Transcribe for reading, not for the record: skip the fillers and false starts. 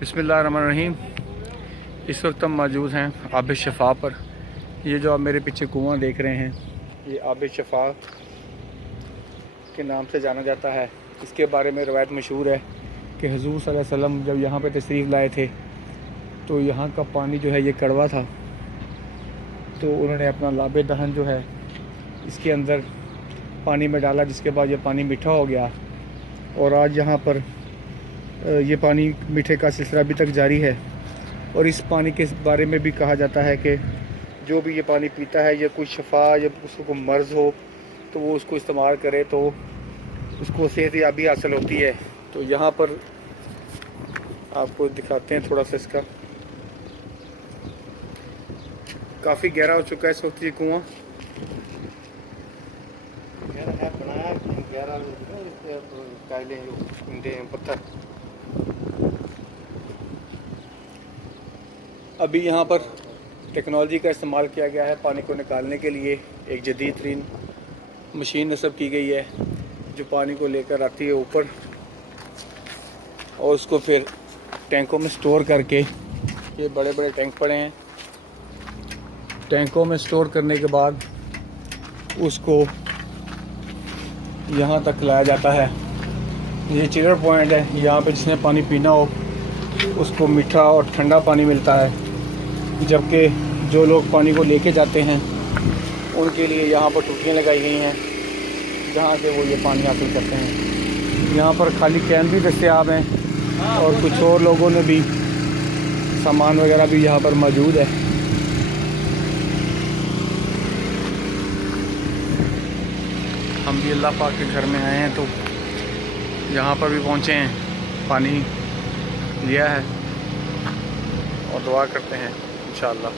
बिस्मिल्लाहिर्रहमानिर्रहीम। इस वक्त हम मौजूद हैं आब शफ़ा पर। ये जो आप मेरे पीछे कुआं देख रहे हैं, ये आब शफ़ा के नाम से जाना जाता है। इसके बारे में रवायत मशहूर है कि हुज़ूर सल्लल्लाहु अलैहि वसल्लम जब यहाँ पर तशरीफ़ लाए थे तो यहाँ का पानी जो है ये कड़वा था, तो उन्होंने अपना लाबे दहन जो है इसके अंदर पानी में डाला, जिसके बाद ये पानी मीठा हो गया। और आज यहाँ पर ये पानी मीठे का सिलसिला अभी तक जारी है। और इस पानी के बारे में भी कहा जाता है कि जो भी ये पानी पीता है या कोई शफा या उसको मर्ज़ हो तो वो उसको इस्तेमाल करे तो उसको सेहतयाबी हासिल होती है। तो यहाँ पर आपको दिखाते हैं थोड़ा सा, इसका काफ़ी गहरा हो चुका है इस वक्त ये कुआँ। पत्थर अभी यहाँ पर टेक्नोलॉजी का इस्तेमाल किया गया है पानी को निकालने के लिए। एक जदीद तरीन मशीन नस्ब की गई है जो पानी को लेकर आती है ऊपर और उसको फिर टैंकों में स्टोर करके, ये बड़े बड़े टैंक पड़े हैं, टैंकों में स्टोर करने के बाद उसको यहाँ तक लाया जाता है। ये चिलर पॉइंट है, यहाँ पे जिसने पानी पीना हो उसको मीठा और ठंडा पानी मिलता है, जबकि जो लोग पानी को लेके जाते हैं उनके लिए यहाँ पर टूटियाँ लगाई गई हैं जहाँ से वो ये पानी हासिल करते हैं। यहाँ पर खाली कैन भी दस्तयाब हैं और कुछ और लोगों ने भी सामान वगैरह भी यहाँ पर मौजूद है। हम भी अल्लाह पाक के घर में आए हैं तो यहाँ पर भी पहुँचे हैं, पानी लिया है और दुआ करते हैं इंशाअल्लाह।